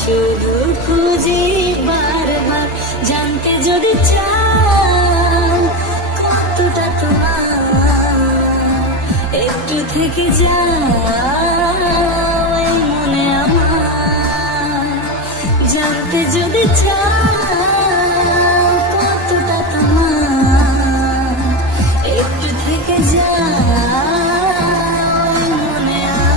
শুধু খুঁজি বারবার, জানতে যদি চাও কতটা তোমার, একটু থেকে যাও এই মনে আমার, জানতে যদি চাও কতটা তোমার, একটু থেকে যাও এই মনে আমার।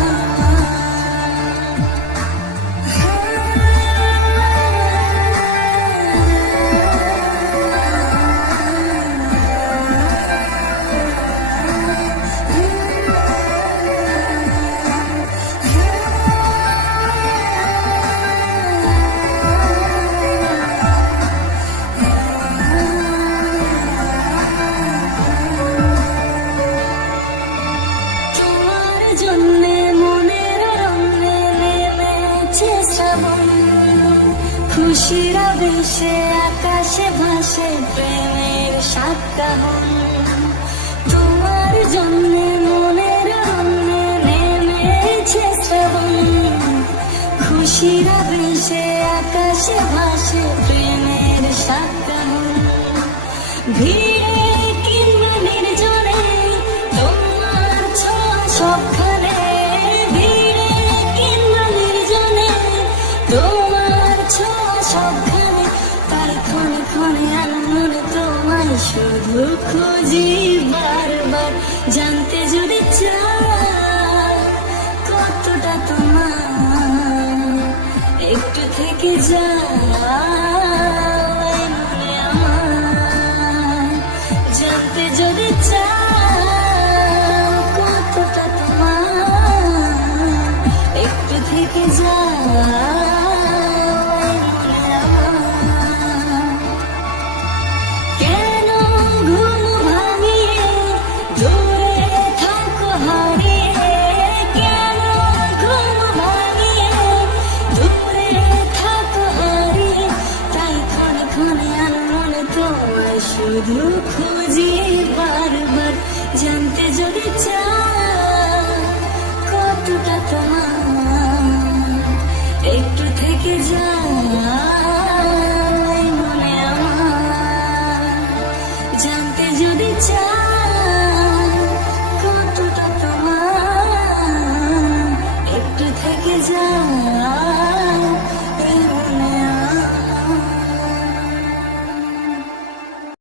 খুশির আবেশে আকাশে ভাসে প্রেমের সাতকাহন, তোমার জন্যে মনের রঙে নেমেছে শ্রাবণ। খুশির আবেশে আকাশে ভাসে প্রেমের সাতকাহন, ভিড়ে কিংবা নির্জনে তোমার ছোঁয়া সবখানে, ভিড়ে কিংবা নির্জনে তোমার ছোঁয়া সবখানে, তাই ক্ষণে ক্ষণে আনমনে তোমায় শুধু খুঁজি বারবার, জানতে যদি চাও কতটা তোমার, একটু থেকে যাও।